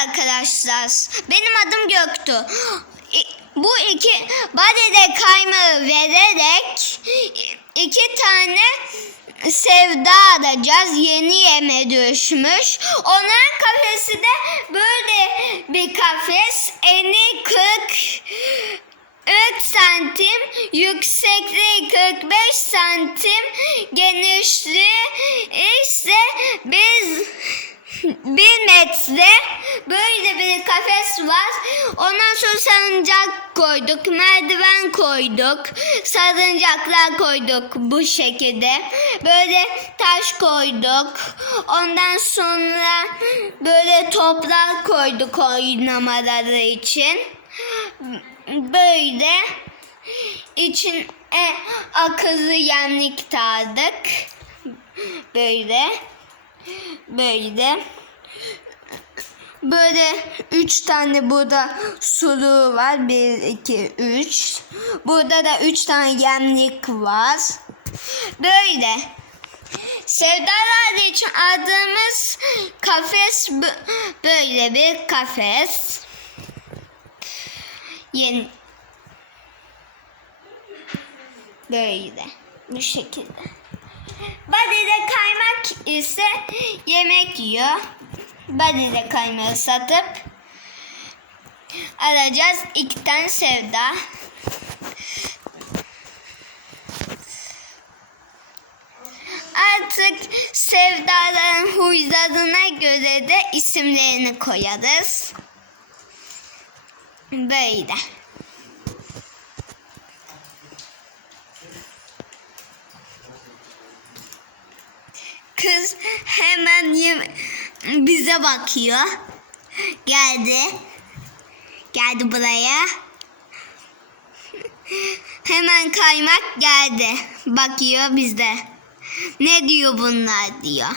arkadaşlar. Benim adım Göktuğ. İ- Bu iki badede kaymağı vererek iki tane sevda alacağız. Yeni yeme düşmüş. Onların kafesi de böyle bir kafes. Eni 40 3 santim, yüksekliği 45 santim, genişliği ise biz bir metre böyle bir kafes var. Ondan sonra salıncak koyduk, merdiven koyduk, salıncaklar koyduk bu şekilde. Böyle taş koyduk. Ondan sonra böyle toplar koyduk oynamaları için böyle içine akıllı yemlik tardık. Böyle böyle böyle üç tane burada suluğu var. Bir, iki, üç. Burada da üç tane yemlik var. Böyle. Sevdalar için aldığımız kafes böyle bir kafes. Yeni böyle bu şekilde. Badede kaymak ise yemek yiyor. Badede kaymağı satıp alacağız iki tane sevda. Artık sevdaların huylarına göre de isimlerini koyarız. Böyle. Kız yem- bize bakıyor. Geldi. Geldi buraya. Hemen kaymak geldi. Bakıyor bizde. Ne diyor bunlar diyor.